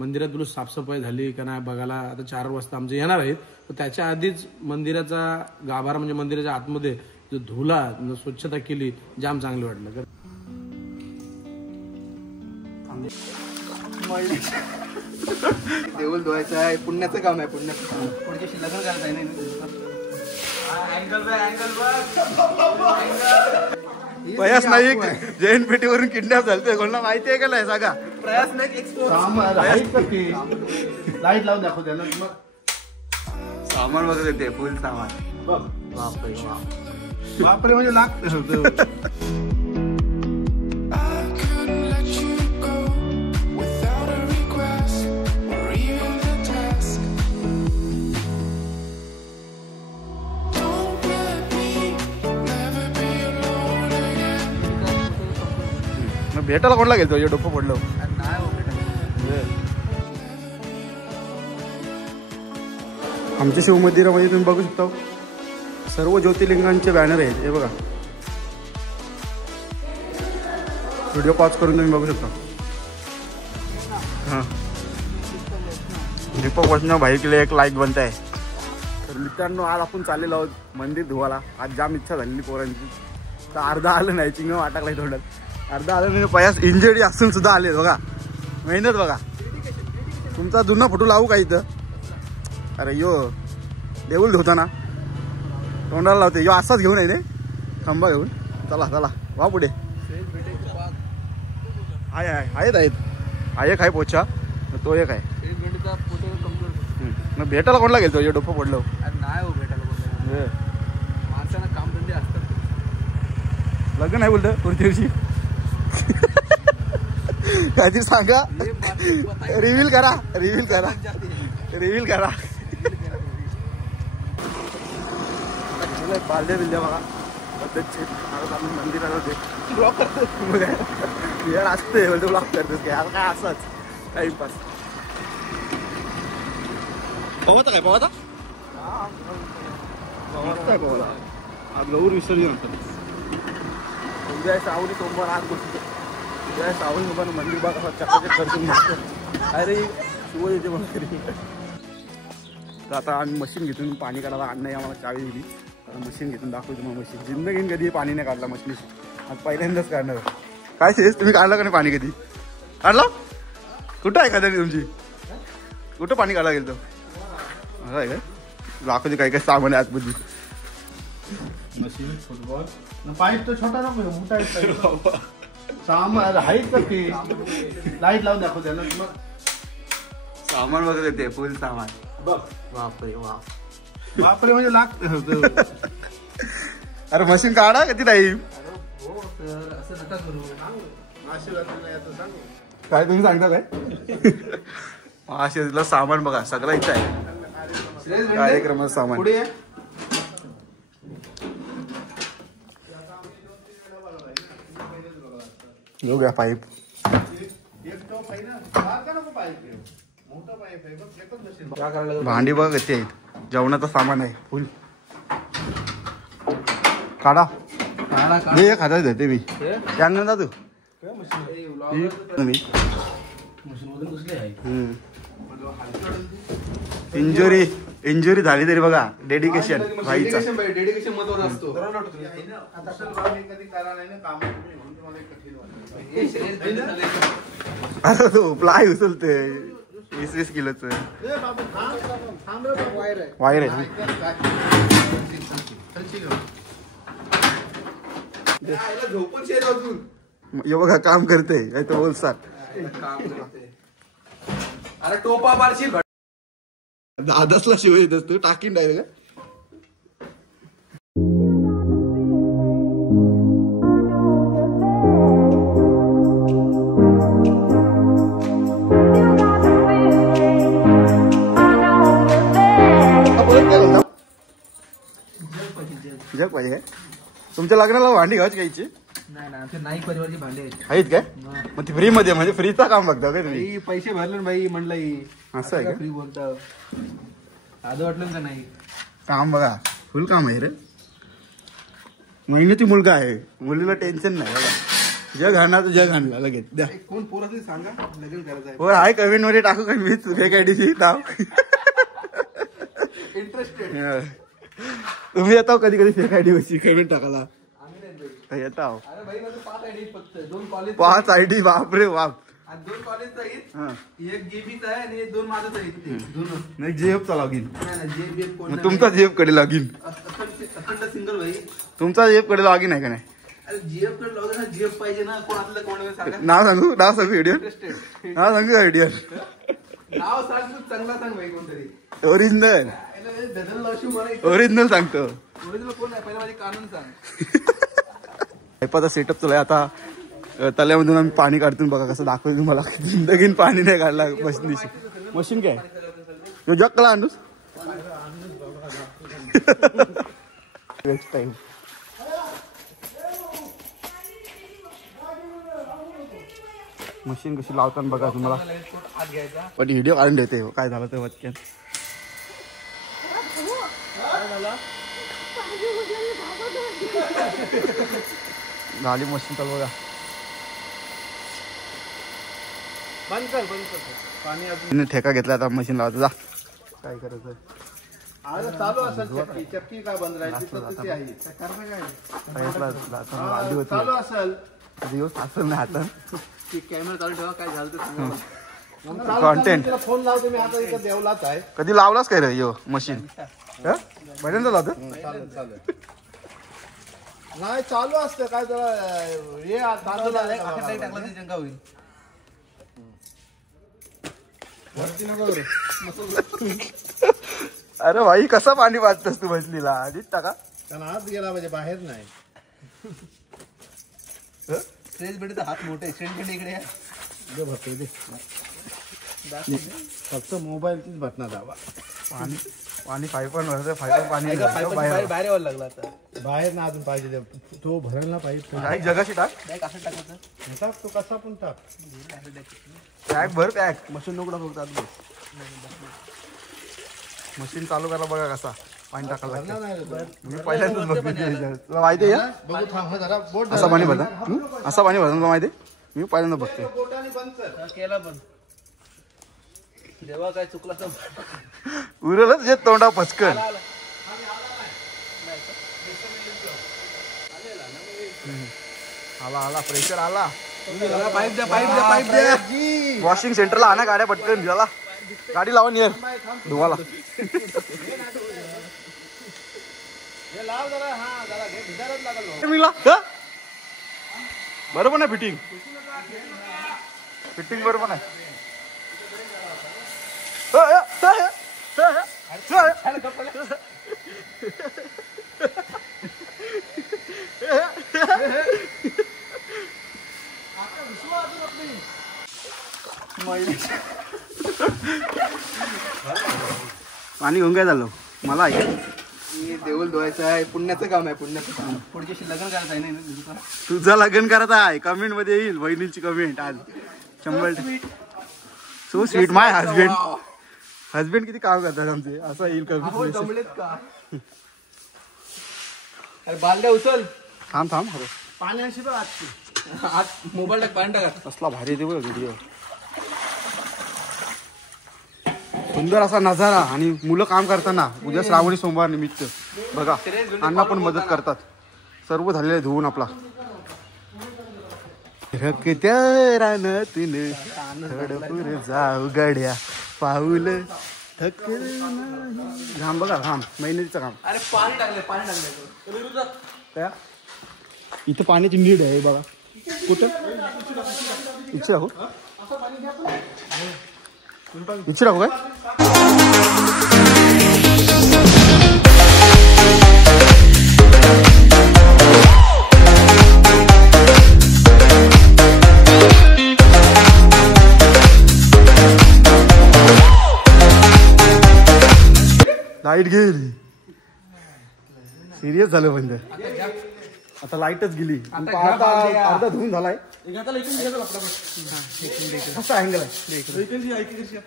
मंदिरात तुला साफसफाई झाली का नाही बघायला आता 4 वाजता आमचे येणार आहेत. तर त्याच्या आधीच मंदिराचा गाभारा म्हणजे मंदिराच्या आतमध्ये जो धुला स्वच्छता केली जाम चांगलं वाटलं. देऊळ धुवायचं आहे, पुण्याचं काम आहे. पुण्याचं पुढच्याशी लग्न करायचं आहे ना. प्रयास नाईक जैन पेटीवरून किडनॅप झालते, कोणाला माहिती आहे का नाही सांगा. प्रयास नाईक लाईट लावून दाखव त्याला. सामान बघत येते, फुल सामान. बापरे म्हणजे लागतं. भेटायला कोणला गेलतो डोकं पडलं. आमच्या शिव मंदिरामध्ये तुम्ही बघू शकता सर्व ज्योतिर्लिंगांचे बॅनर आहेत. हे बघा, व्हिडिओ पॉज करून तुम्ही बघू शकता. हां, दीपक वचना भाई केले 1 लाईक बनत आहे. तर मित्रांनो, आज आपण चाललेलो आहोत मंदिर धुवाला. आज जाम इच्छा झालेली पोरांची, तर अर्धा आलं नाही, चिंग वाटाकलाय तोंडात. अर्धा आलं नाही, पयास इंजरी असून सुद्धा आले. बघा मेहनत बघा. तुमचा जुना फोटो लावू का इथं? अरे यो देऊळ धुताना तोंडाला लावते. यो असाच घेऊन आहे रे, खांबा घेऊन. चला चला वा पुढे. आहे काय पोचा तो एक आहे. मग भेटायला कोणला गेलतो यो डोकं पडलं. नाही हो, भेटायला माणसांना कामधंदे असतात. लग्न नाही बोलतं पुढच्या दिवशी. काहीतरी सांगा, रिव्हील करा, रिव्हील करा, रिव्हील करा. पालद्या बिल्द्या बघा पद्धतशीर मंदिराला होते. ब्लॉक करतो वेळ असते, ब्लॉक करतोस काय काय असंच टाइमपास. पवता काय पवता पवता आज गौर विसर्जन होतं. उद्या सावली सोमवार, आज गोष्टी उद्या सावली सोमवार मंदिर बघा असं चकाचक करतो मस्त. अरे शिव येते मंदिर. तर आता आम्ही मशीन घेतून पाणी काढायला. अण्णाही आम्हाला चावी दिली. मशीन घेतून दाखवतो. मग मशीन जिंदगीन कधी पाणी नाही काढला मशीन, आज पहिल्यांदाच काढणार. काय शेस तुम्ही काढला का नाही पाणी? कधी काढला? कुठं आहे का तुमची? कुठं पाणी काढला गेलं? असं आहे काय? दाखवते काय काय सामान आहे आतमध्ये. मशीन, फुटबॉल, पाईप तर छोटा नको, मोठा आहे. सामान हाईट करते. लाईट लावून दाखव त्याला. सामान बघत येते, फुल सामान. बघ बापरे वा, बापरे म्हणजे लागतं. अरे मशीन काढा किती टाईम. काय तुम्ही सांगता काय? महाशिवला सामान बघा सगळं इथं आहे. कार्यक्रमाचं सामान. घेऊ घ्या पाईप. भांडी बघा किती आहेत. जेवणाचं सामान आहे फुल. काढा मी एक हातात देते. मी त्यानं जातो इंजुरी झाली तरी बघा डेडिकेशन भाईचा. डेडिकेशन महत्वाचा असतो. अरे तो प्लाय उचलते 20-20 किलोच वायर आहे. बघा काम करते काय तो बोलसात. अरे टोपा मारशील. दादासला शिव येत असतो टाकीन डायरेक्ट. जग पाहिजे काय तुमच्या लग्नाला भांडी घ्यायची घ्यायची? नाही नाईक परिवारची भांडी आहेत काय? मग ती फ्री मध्ये म्हणजे फ्रीचा काम बघता काय तुम्ही? पैसे भरले ना बाई म्हणलं. असं आहे का? फ्री बोलता आधी वाटलं का नाही? काम बघा फुल काम आहे रे. महिन्याची मुलगा आहे, मुलीला टेन्शन नाही बघा. जग आणला तर जग आणला लगेच द्या. कोण पोरं सांगा लग्न करायचं आहे. हो हाय कमेंट मध्ये टाकू का मी फेक आयडी नाव. इंटरेस्टेड तुम्ही येता कधी कधी फेक आयडी वरची कमेंट टाकायला येता. अरे भाई माझं 5 आयडी फक्त 2 कॉलेज 5 आयडी बापरे बाप. आणि 2 कॉलेजचा आहेत एक जेबीचा आहे आणि 2 माझंच आहे ते दोन. नाही जेबचा लॉगिन नाही जेबी कोण तुमचा जेब कडे लॉगिन. अखंड सिंगल भाई. तुमचा जेब कडे लॉगिन आहे का नाही. अरे जेब कडे लॉगिन जेब पाहिजे ना कोण आपलं कोण सांगा. नाव सांगू व्हिडिओ नाव सांगू व्हिडिओ नाव सांग तू चांगला सांग भाई कोणतरी ओरिजिनल धनल लावशी मला ओरिजिनल सांगतो. ओरिजिनल कोण आहे पहिला माझे कानून सांग. पायपाचा सेटअप चालू आहे आता. तल्यामधून आम्ही पाणी काढतो बघा कसं दाखवतो तुम्हाला. जिंदगीन पाणी नाही काढला मशीनीशी. मशीन काय यो जग कला आणूस टाइम. मशीन कशी लावताना बघा तुम्हाला. पण व्हिडिओ काढून देते काय झालं ते वचक्यात. झाली मशीन चालू बघा. बंद कर पाणी अजून ठेका घेतला आता मशीन लावायचं. जा काय करायचं अरे चालू असेल चक्की काय बंद राहायची तर ती आहे चालू असेल दिवस असेल नाही आता कॅमेरा चालू ठेवा काय झालं ते सांगा. कॉन्टेंट फोन लावतो मी आता इथं देवलाच आहे. कधी लावलाच काय रे यो मशीन पहिल्यांदा लावतो. नाही चालू असतं काय जरा हे टाकला ते जंगा होईल. अरे भाई कसा पाणी पाजतस तू मछलीला आधीच टाका. हात गेला म्हणजे बाहेर नाही. फ्रेश भेटत हात मोठे स्टँड इकडे भरतो दे. फक्त मोबाईलचीच बटना दाबा. पाणी पाणी पाईप पण भरतं. पाईप पाणी बाहेर यावं लागला आता. बाहेर ना अजून पाहिजे तो भरायला पाहिजे. जगाशी टाक. असं टाकायचं तो कसा पण टाक. पॅक भर पॅक. मशीन नको टाकतात. मशीन चालू करा बघा कसा पाणी टाकायला लागतं. मी पहिल्यांदाच बघते. तुला माहिती आहे बघू थांब जरा बोट असं पाणी भरतं. असं पाणी भरतं तुला माहिती आहे. मी पहिल्यांदा बघते. बोटाने बंद कर. केला पण देवा काय चुकला तर उरलंच जे तोंडा पचकन. आला आला प्रेशर आला. पाईप द्या पाईप द्या पाईप द्या. वॉशिंग सेंटरला आणा गाड्या पटकन. झाला गाडी लावा नियर धुवाला. बरोबर नाही फिटिंग. फिटिंग बरोबर नाही. पाणी घेऊन काय झालं मला. देऊल धुवायचं आहे. पुण्याचं काम आहे. पुण्याचं काम पुढच्याशी लग्न करायचं आहे ना. तुझं लग्न करत आहे. कमेंट मध्ये येईल बहिणीची कमेंट आज 100. सो स्वीट माय हजबेंड. हजबेंड किती काम करतात आमचे असं येईल जमलेत का. अरे बालड्या उचल. थांब थांब. अरे पाणी अशी बघ आज मोबाईल टाक पाणी टाका. कसला भारी येते बघ व्हिडिओ. सुंदर असा नजारा आणि मुलं काम करताना. उद्या श्रावणी सोमवार निमित्त बघा अण्णा पण मदत करतात. सर्व झालेले धुवून आपला रक्त्या रानातून थडपूर जाऊ गड्या पाऊल थकल नाही. घाम बघा घाम मेहनतीचं काम. अरे पाणी टाकले पाणी टाकले. काय इथं पाण्याची नीड आहे बघा. कुठं इच्छा राहू इच्छा राहू काय. लाईट गेली. सिरियस झालं बंद. आता लाईटच गेली. अर्धा धुवून झालाय.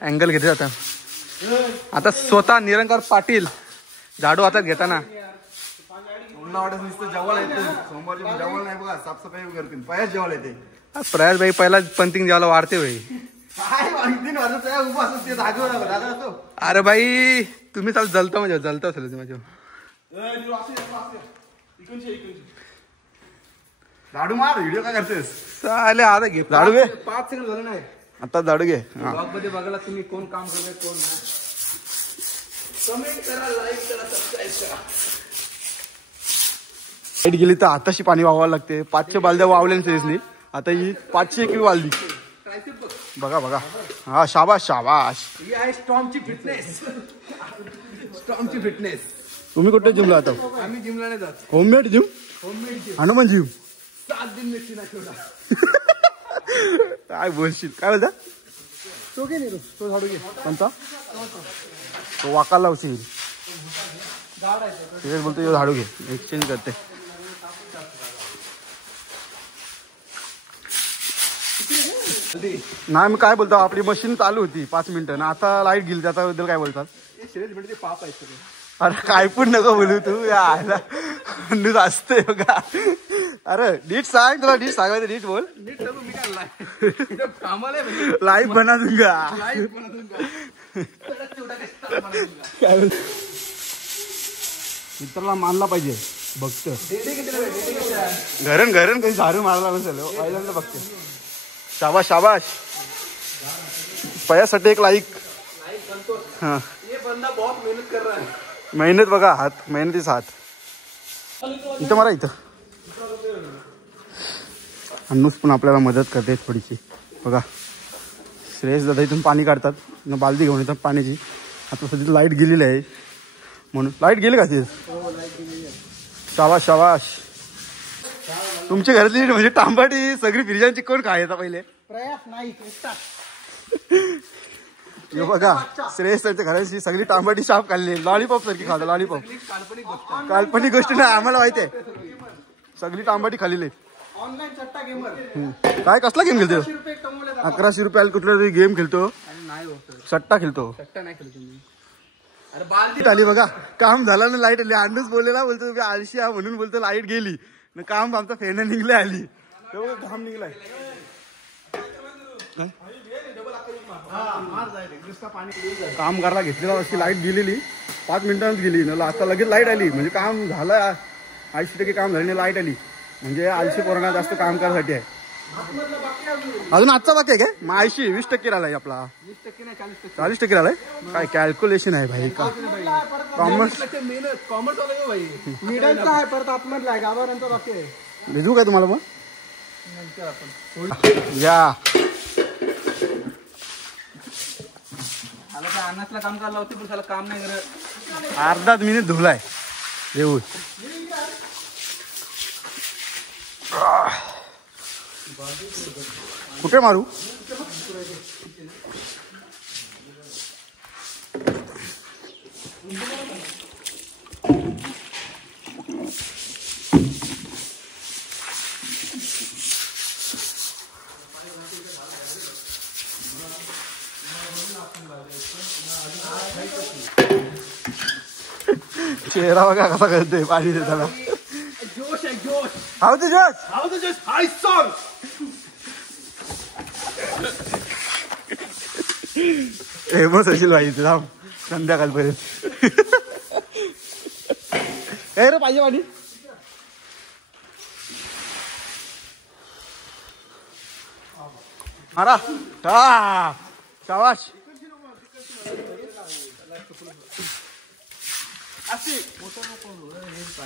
अँगल घेते आता. आता स्वतः निरंकार पाटील झाडू हातात घेताना तुला वाटत नुसतं जेवायला येतं सोमवारची जेवण नाही बघा साफसफाई करतील पयाच जेवायला येते प्रयास भाई पहिला पंथिंग जेवायला वाढते भाई काय 3 वाजता उभा असतो ते जागेवर जागा असतो अरे भाई तुम्ही चाल जलता म्हणजे जलता असेल माझ्या झाडू मार व्हिडिओ काय करतेस चाले आता घे झाडू घे 5 सेकंड झाले नाही आता झाडू घे ब्लॉग मध्ये बघायला तुम्ही कोण काम करताय कोण नाही कमेंट करा लाईक करा सबस्क्राईब करा लाईट गेली तर आताशी पाणी वावायला लागते 500 बालद्या वावल्या सिरियसली आता ही 500 किलो वाढली बघा बघा हा शाबाश शाबाश ही आहे स्टॉर्मची फिटनेस स्टॉर्मची फिटनेस तुम्ही कुठे जिमला आता आम्ही जिमला नाही जात homemade gym homemade gym Hanuman gym 7 दिन में सीना छोड़ा काय बोलशील काय बोलता तो घे नाही तो झाडू घे कोणता तो वाकायला लावशील ते बोलतो यो झाडू घे एक्सचेंज करते नाही मी काय बोलतो आपली मशीन चालू होती 5 मिनिटं ना आता लाईट गेली त्याच्याबद्दल काय बोलतात म्हणजे पाप आहे सगळं अरे काय पण नको बोलू तू यायला न्यूज असते बघा अरे नीट सांग तुला नीट सांगायचं नीट बोल नीट सांगू मी काय कामाला आहे लाईव्ह बना दूंगा लाईव्ह बनवून दूंगा तेवढा कष्ट बनवून काय बोल मित्राला मानला पाहिजे बघत घरण घरण काही झाडू मारला नसेल पहिल्यांदा बघते शाबाश शाबाश पयासाठी एक लाईक हा ये बंदा बहुत मेहनत कर रहा है मेहनत बघा हात मेहनतीच हात इथं मारा इथं अन्नूस पण आपल्याला मदत करते थोडीशी बघा श्रेयस दादा इथून पाणी काढतात बालदी घेऊन येतात पाण्याची आता सध्या लाईट गेलेली आहे म्हणून लाईट गेली का ती शाबाश शाबाश तुमच्या घरातली म्हणजे तांबाटी सगळी फिरजांची कोण खायचा पहिले प्रयास नाही हे बघा श्रेयस त्यांच्या घराची सगळी तांबाटी शाप खाल्ली लॉलीपॉप सारखी खाल्लं लॉलीपॉप काल्पनिक गोष्ट नाही आम्हाला माहिती आहे सगळी तांबाटी खाल्लेली ऑनलाईन चट्टा गेमर काय कसला गेम खेळतो 1100 रुपयाला कुठला तरी गेम खेळतो नाही होत सट्टा खेळतो चट्टा नाही खेळतो मी अरे बाल आली बघा काम झालं ना लाईट आली अंडूच बोललेला बोलतो तुम्ही आळशी हा म्हणून बोलतो लाईट गेली न काम आमचा फेणं निघले आली घाम निघलाय काम करायला घेतलेला अशी लाईट गेलेली 5 मिनिटांच गेली ना आता लगेच लाईट आली म्हणजे काम झालं 80% काम झाले लाईट आली म्हणजे आळशी पोरांना जास्त काम करायसाठी आहे अजून आजचा बाकी आहे काय मग 20% राहिलाय आपला 40% राहिलाय काय कॅल्क्युलेशन आहे भाई का कॉमर्स कॉमर्स वाला भाई मिडलचा आहे परत आतमधला आहे गावानंतर बाकी आहे भेटू काय तुम्हाला मग या अन्नातला काम करायला होते पण त्याला काम नाही करत अर्धा मिनिट धुलाय येऊन कुठे मारू चेहरा बघा कसा करतोय पाणी देताना जोश आहे जोश हाव ते जोश हाऊ द जोश हाय सॉन्ग फेमस असेल भाई तुला संध्याकाळपर्यंत काय रे पाहिजे पाणी मारा हा शाबाश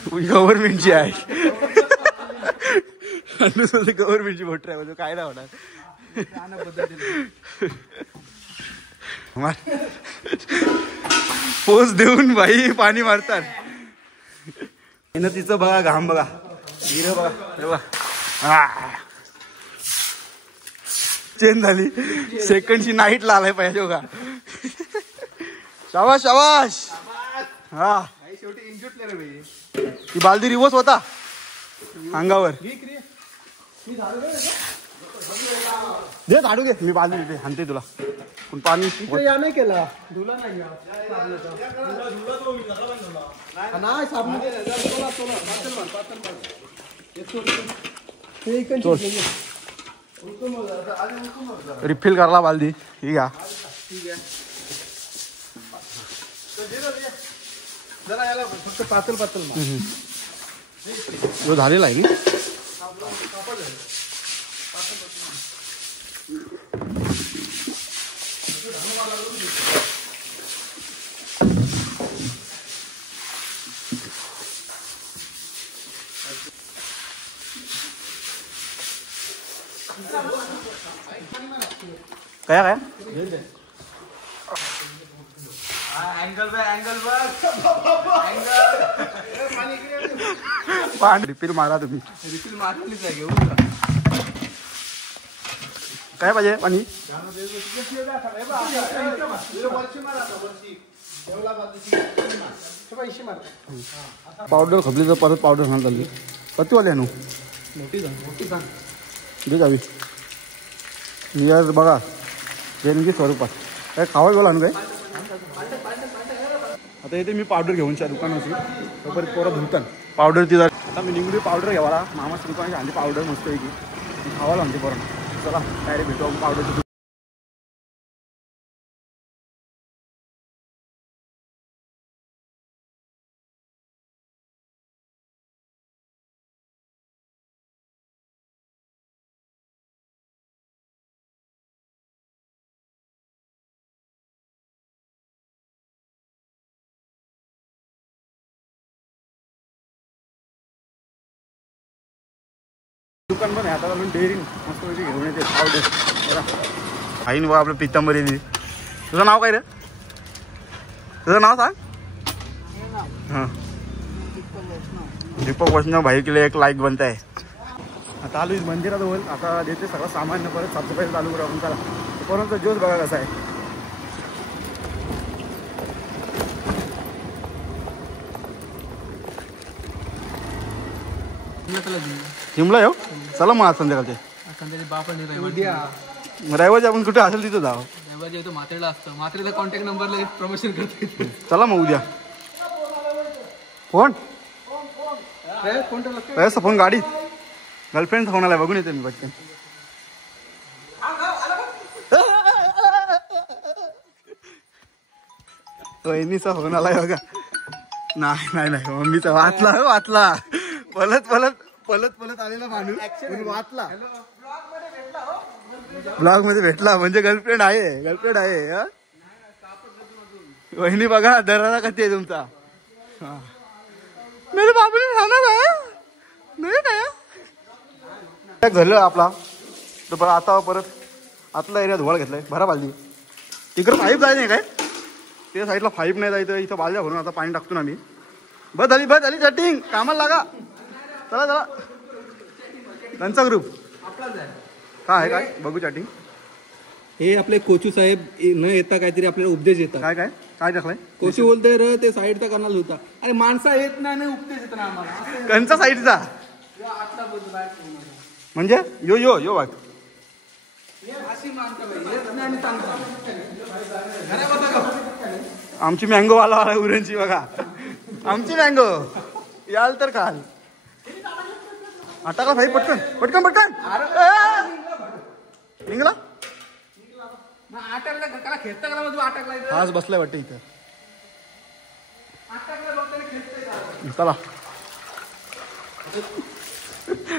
गव्हर्नमेंटची आहे गव्हर्नमेंटची मोटर आहे काय नाही होणार पोच देऊन बाई पाणी मारतात मेहनतीचं बघा घाम बघा गिर बघा चेंज झाली सेकंडची नाईट लालाय पाहिजे बघा शाबाश शाबाश हा शेवटी इंजुटले रे भाई ती बालदी रिवर्स होता अंगावर दे झाडू दे मी बाजू दे हाणते तुला पण पाणी या नाही केला धुला नाही नाही साबण रिफिल करला बालदी ही घ्या जरा याला फक्त पातळ पातळ जो झालेला आहे की काय काय रिफिल मारा तुम्ही रिफिल मारलीच आहे घेऊन काय पाहिजे पाणी पावडर खपली तर परत पावडर घालून चालली कती वाले नू दे गावी नियर बघा देणगी स्वरूपात काय खावा बोला ना काय आता इथे मी पावडर घेऊन त्या दुकानाची परत पोरं धुतात पावडर ती आता मी निघून पावडर घ्यावा मामाच्या दुकानाची आणली पावडर मस्त आहे की खावायला आणते पोरं चला डायरेक्ट भेटू आपण पावडरची दुकान पण आहे आता घालून डेअरिंग मस्त घेऊन येते पावडर आई बा आपलं पितांबरी तुझं नाव काय रे तुझं नाव सांग हां दीपक वैष्णव भाई केले एक लाईक बनत आहे आता आलो मंदिराजवळ आता देते सगळं सामान्य परत साफसफाई चालू करू आपण चला परत जोश बघा कसा आहे शिमला येऊ चला मग आज संध्याकाळचे रविवारी आपण कुठे असेल तिथं जाऊ येतो मात्रेला असतं मात्रेचा कॉन्टॅक्ट नंबरला प्रमोशन करतो चला मग उद्या फोन फोन गाडी गर्लफ्रेंड फोन आलाय बघून येते मी बच्चन वहिनीचा फोन आलाय बघा नाही मम्मीचा वाचला पलत आलेला माणूस वाचला ब्लॉग मध्ये भेटला म्हणजे गर्लफ्रेंड आहे वहिनी बघा दरारा कधी आहे तुमचा मेरे बाबूने खाना खाया नाही काय घरलं आपला तर आता परत आतला एरिया धुवाळ घेतलाय भरा बालदी तिकडं पाईप जायचं नाही काय त्या साईडला पाईप नाही जायचं इथं बालद्या भरून आता पाणी टाकतो ना मी बस झाली चॅटिंग कामाला लागा चला त्यांचा ग्रुप काय आहे काय बघू चॅटिंग हे आपले कोचू साहेब न येता काहीतरी आपल्याला उपदेश येतात काय टाकलाय कोचू बोलतोय र ते साईडचा करणार होता अरे माणसा येत नाही उपदेश येत ना आम्हाला कंचा साईडचा म्हणजे यो वाट आमची मँगो वाला उरणची बघा आमची मँगो याल तर काल आटाका भाई पटकन निघला आज बसलाय वाटतं इथं चला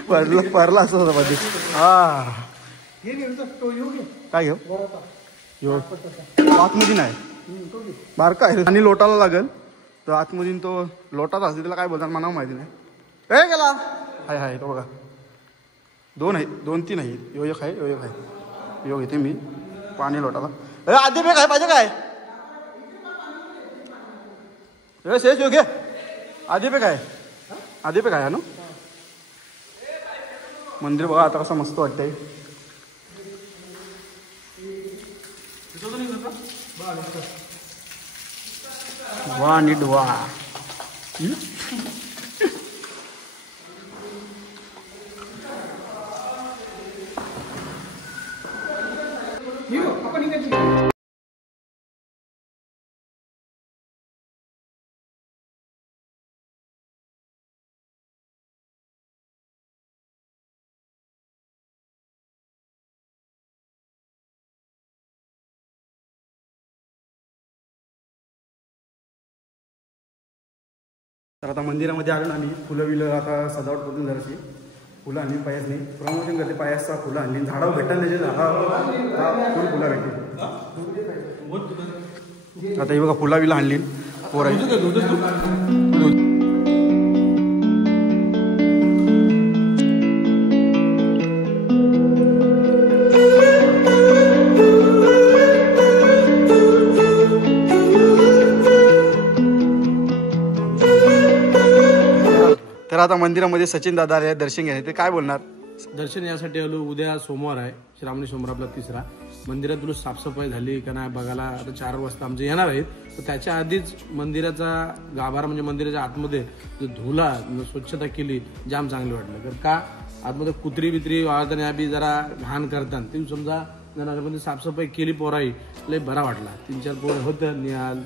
परला असं होता पाहिजे हा काय घेऊ आतमध्ये नाही बारका आहे आणि लोटाला लागेल तर आतमधून तो लोटाचा असते त्याला काय बोलतात मला माहिती नाही ए गेला हाय तो बघा 2-3 आहेत यो एक आहे यो घेते मी पाणी लोटाला आधी पे काय पाहिजे काय शेष योग्य आधी पे काय ना मंदिर बघा आता कसं मस्त वाटतंय वा नीट वा तर आता मंदिरामध्ये आलो आणि फुलं बिलं आता सजावट करून जराशी फुलं आणली पायासनी प्रमोशन करते पायासचा फुलं आणली झाडावर भेटल त्याचे झाडा फुलं भेटली आता ही बघा फुला बिलं आणली पोरा तर आता मंदिरामध्ये सचिन दादा आले दर्शन घ्यायचे ते काय बोलणार दर्शन यासाठी आलो उद्या सोमवार आहे श्रावणी सोमवार आपला तिसरा मंदिरात तुला साफसफाई झाली का नाही बघायला आता 4 वाजता आमचे येणार आहेत तर त्याच्या आधीच मंदिराचा गाभारा म्हणजे मंदिराच्या आतमध्ये जो धुला स्वच्छता केली जाम चांगलं वाटलं तर का आतमध्ये कुत्री बित्री वाळताना बी जरा घाण करतात ते समजा जनावरांमध्ये साफसफाई केली पोराई लय बरा वाटला 3-4 पोरं होतं निहाल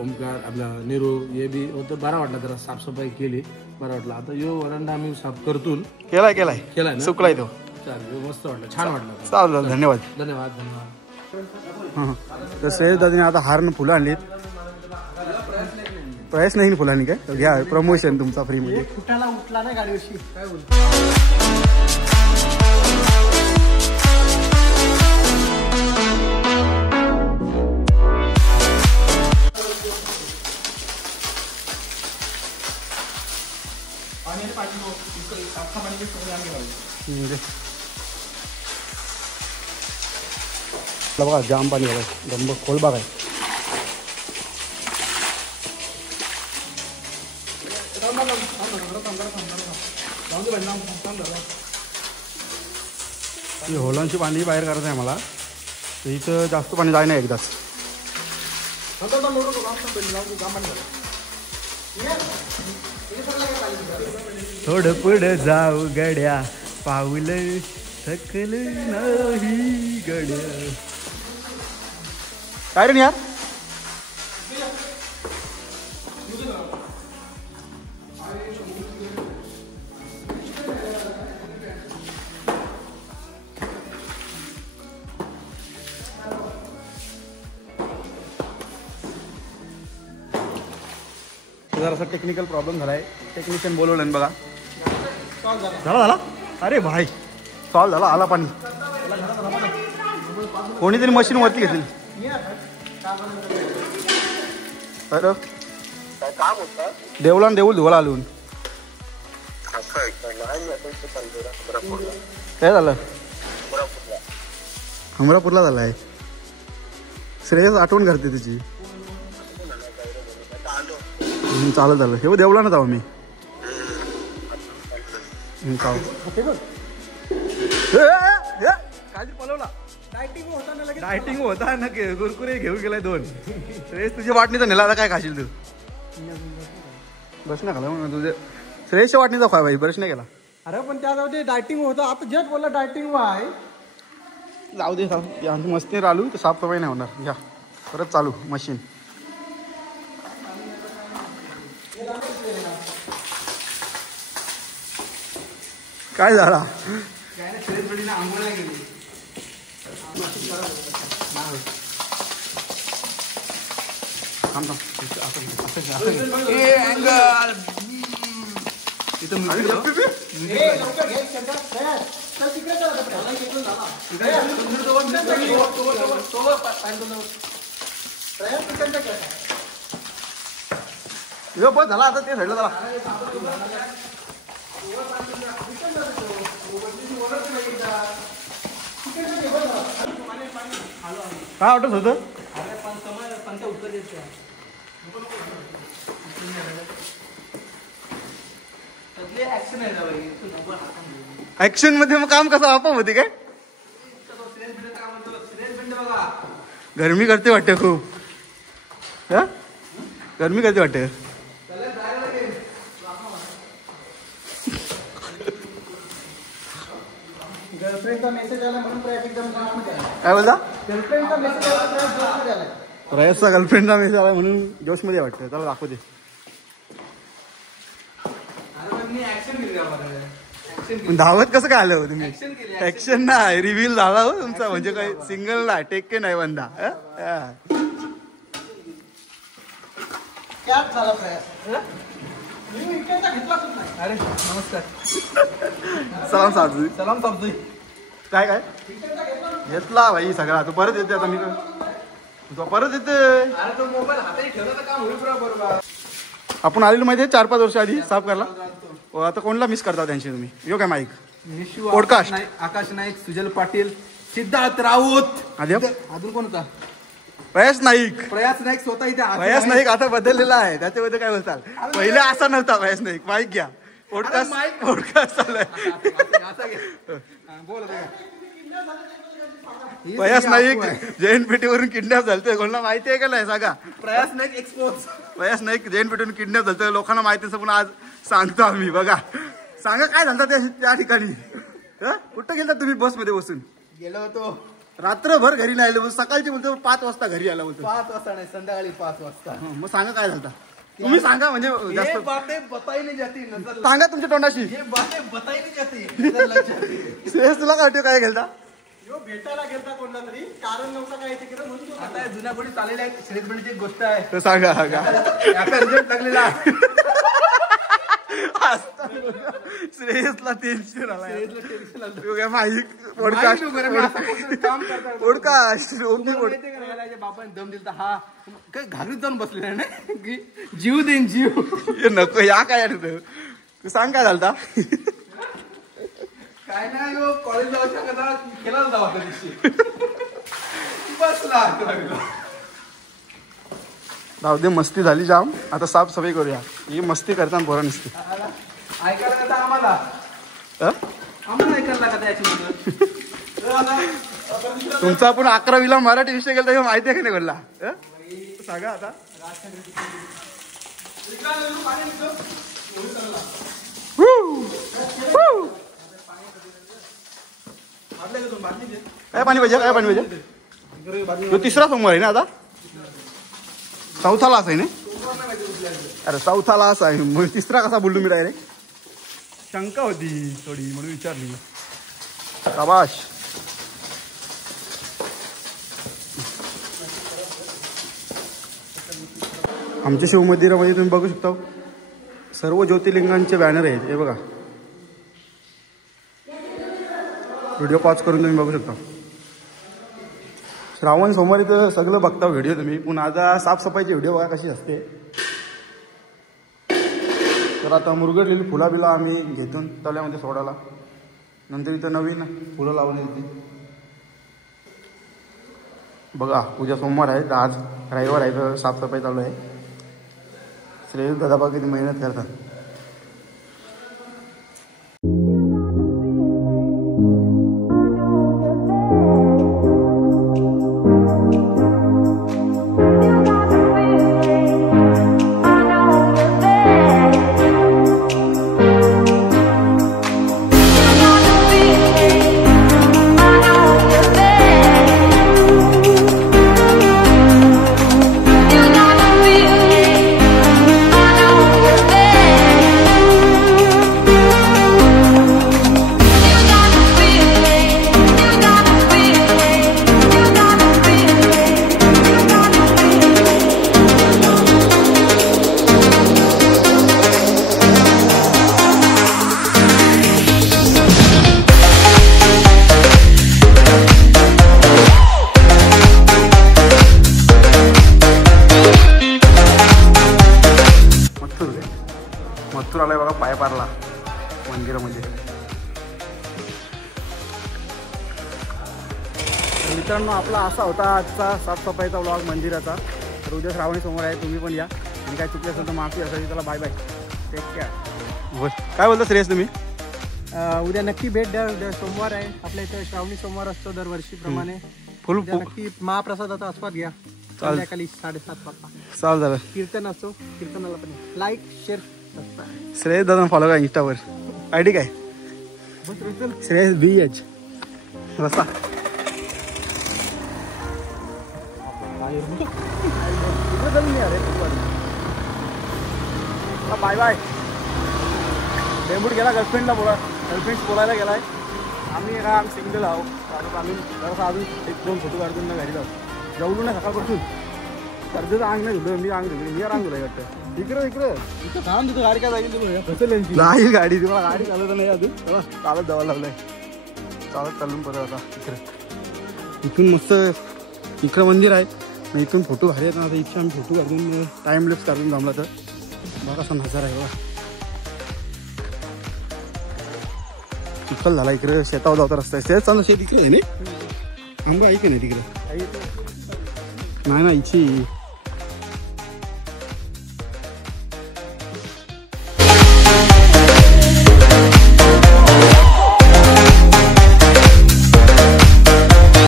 ओमकार आपला निरू हे बी होतं बरा वाटला जरा साफसफाई केली बरं वाटलं आता यो वरंडा आम्ही साफ करतून केलाय ना सुकलाय तो चालेल मस्त वाटलं छान वाटलं चालेल धन्यवाद तर श्रेयस दादाने आता हारनं फुलं आणलीत प्रयत्न नाही फुलांनी काय घ्या प्रमोशन तुमचा फ्री मध्ये कुठाला उठला ना गाडीवरशी काय बोलतो बघा जाम पाणी आहे गंब खोल बाग आहे होलांची पाणी बाहेर करायचं आहे मला इथं जास्त पाणी जाय नाही एकदाच थोडं पुढं जाऊ गड्या पाऊल थकल नाही गड्या काय रे यार जरासा टेक्निकल प्रॉब्लेम झालाय टेक्निशियन बोलवलं बघा झाला अरे भाई सॉल्व झाला आला पाणी कोणीतरी मशीन वरती घेतली अरे देऊळ धुवाला आलून काय झालं अमरापूरला झालाय श्रेयस आठवण करते तुझी चालत झालं हे देवला ना जाऊ मी डायटिंग होता ना कुरकुरे घेऊन गेलाय 2 श्रेयस तुझ्या वाटणीचा नेला काय खाशील तू बस नाही खाला तुझे श्रेयसच्या वाटणीचा खाय भाई बरच नाही गेला अरे पण त्या जाऊ दे डायटिंग होतं आता जस्ट बोलला डायटिंग वाय जाऊ दे आमची मस्ती राहिलो तर साफसफाई नाही होणार घ्या परत चालू मशीन काय झाला बस झाला आता ते झालं झाला काय वाटत होतं ऍक्शन मध्ये मग काम कसं आपोआप होते काय गरमी करते वाटते खूप गरमी करते वाटते गर्लफ्रेंडचा मेसेज आला म्हणून ट्रॅफिक जाम काय बोलता प्रयासचा गर्लफ्रेंडचा मेसेज आला म्हणून जोशमध्ये वाटतं. त्याला दाखवते. धावत कसं काय आलं तुम्ही? ऍक्शन नाही, रिव्हील झाला हो तुमचा. म्हणजे काय सिंगल ना टेक के नाही बंदा. अरे नमस्कार. सलाम साबजी. सलाम साबजी. काय काय घेतला भाई सगळा. तू परत येते आता. मी तू परत येते. अरे तो मोबाईल हाताने ठेवला तर काम होईल बरोबर. आपण आलेलो माहिती आहे 4-5 वर्ष आधी साफ करायला. आता कोणला मिस करता त्यांची तुम्ही? यो काय माईक पॉडकास्ट. आकाश नाईक, सुजल पाटील, सिद्धार्थ राऊत. अजून कोण होता? प्रयास नाईक. प्रयास नाईक स्वतः इथे. प्रयास नाईक आता बदललेला आहे. त्याच्याबद्दल काय बोलताल? पहिले असा नव्हता प्रयास नाईक. माईक घ्या. पॉडकास्ट चाललाय. प्रयास नाईक जैन पेठीवरून किडनॅप झालते. कोणाला माहिती आहे का नाही सांगा? प्रयास नाईक एक्सपोज. प्रयास नाईक जैन पेठीवरून किडनॅप झालतं. लोकांना माहिती असं पण आज सांगतो आम्ही. बघा सांगा काय झालं त्या ठिकाणी. कुठं गेलता तुम्ही? बसमध्ये बसून गेलो होतो. रात्रभर घरी नाही आलो. सकाळची बोलतो 5 वाजता घरी आला बोलतो. 5 वाजता नाही, संध्याकाळी 5 वाजता. मग सांगा काय झालं? तुम्ही सांगा म्हणजे ये बातें बताई नहीं जाती नजर. सांगा तुमच्या तोंडाशी. ये बातें बताई नहीं जाती नजर लग जाती. श्रेयस तुला काय काय गेलता? यो भेटायला गेलता कोणला तरी, कारण नव्हता काय तिकडे म्हणून. आता जुन्या गोडी चाललेल्या आहेत. श्रेयस बळीची एक गोष्ट आहे. तर सांगा. रिझल्ट लागलेला. श्रेयसला टेन्शन आला. बापाने दम दिलता. हा काही घागरीत जाऊन बसलेला नाही की जीव देईन जीव. नको या काय तू सांग काय झालता? काय नाही कॉलेज जाऊ शकता. खेळायला जाऊ त्या दिवशी बसला. जाऊ दे, मस्ती झाली जाम. आता साफसफाई करूया. ही मस्ती करताना बरं नसते. ऐकायला का आम्हाला ऐकायला का त्याची. तुमचा आपण 11वीला मराठी विषय गेला माहिती आहे का नाही बोलला? सांगा आता. काय पाणी पाहिजे? काय पाणी पाहिजे? तो 3रा सोमवार आहे ना आता? 4थाला आहे ना? अरे 4थाला असा आहे मग 3रा कसा बोललो मी डायरेक्ट? शंका होती थोडी म्हणून विचारली. शाबाश. आमच्या शिवमंदिरामध्ये तुम्ही बघू शकता सर्व ज्योतिर्लिंगांचे बॅनर आहेत. हे बघा. व्हिडिओ पॉज करून तुम्ही बघू शकता. श्रावण सोमवारी तर सगळं बघता व्हिडिओ तुम्ही. पण आता साफसफाईची व्हिडिओ बघा कशी असते. तर आता मुरगडलेली फुला बिला आम्ही घेतून तळ्यामध्ये सोडायला. नंतर इथं नवीन फुलं लावली ती बघा. उद्या सोमवार आहे, आज रविवार आहे, तर साफसफाई चालू आहे. श्रेयस दादा किती मेहनत करतात. मथुर आलाय बघा पाय पारला मंदिरामध्ये. मित्रांनो आपला असा होता आजचा साफसफाईचा व्लॉग मंदिराचा. तर उद्या श्रावणी सोमवार आहे, तुम्ही पण या. आणि काय चुकलं असेल तर माफी असावी. त्याला बाय बाय, टेक केअर. काय बोलता श्रेयस तुम्ही? उद्या नक्की भेट द्या. उद्या सोमवार आहे आपल्या इथे. श्रावणी सोमवार असतो दरवर्षीप्रमाणे. फुल नक्की महाप्रसादाचा आस्वाद घ्या. संध्याकाळी 7:30 वाजता चाल झालं. कीर्तन असतो, कीर्तनाला पण लाईक शेअर सबस्क्राईब. श्रेयस दादा फॉलो करा इंस्टावर. आयडी काय? श्रेयस BH. बसा. Bye bye. डेंबूट गेला गर्लफ्रेंडला बोलायला गेलाय. आम्ही सिंगल आहोत. आम्ही जरा अजून 1-2 फोटो काढून ना घरी जाऊ ना सकाळपासून. कर्जाचं अंग नाही धुलं. मी अंग धुलं. मी अंग धुलाय वाटतं. इकडं थांब. तुझं गाडी काय जाईल नाही गाडी. तुम्हाला गाडी चालवत नाही अजून. चालत जावं लागलंय. चालत चालून परत आता इथून मस्त इकडं मंदिर आहे. इथून फोटो भारी आहेत ना. आता इथे आम्ही फोटो काढून टाइम लेप्स काढून जमला तर बघा असा नजारा आहे. बघा चिखल झाला. इकडे शेतावर जावता रस्ता आहे. चालू शेत इकडे आहे ना. आंबा आहे की नाही तिकडे. नाही ना इची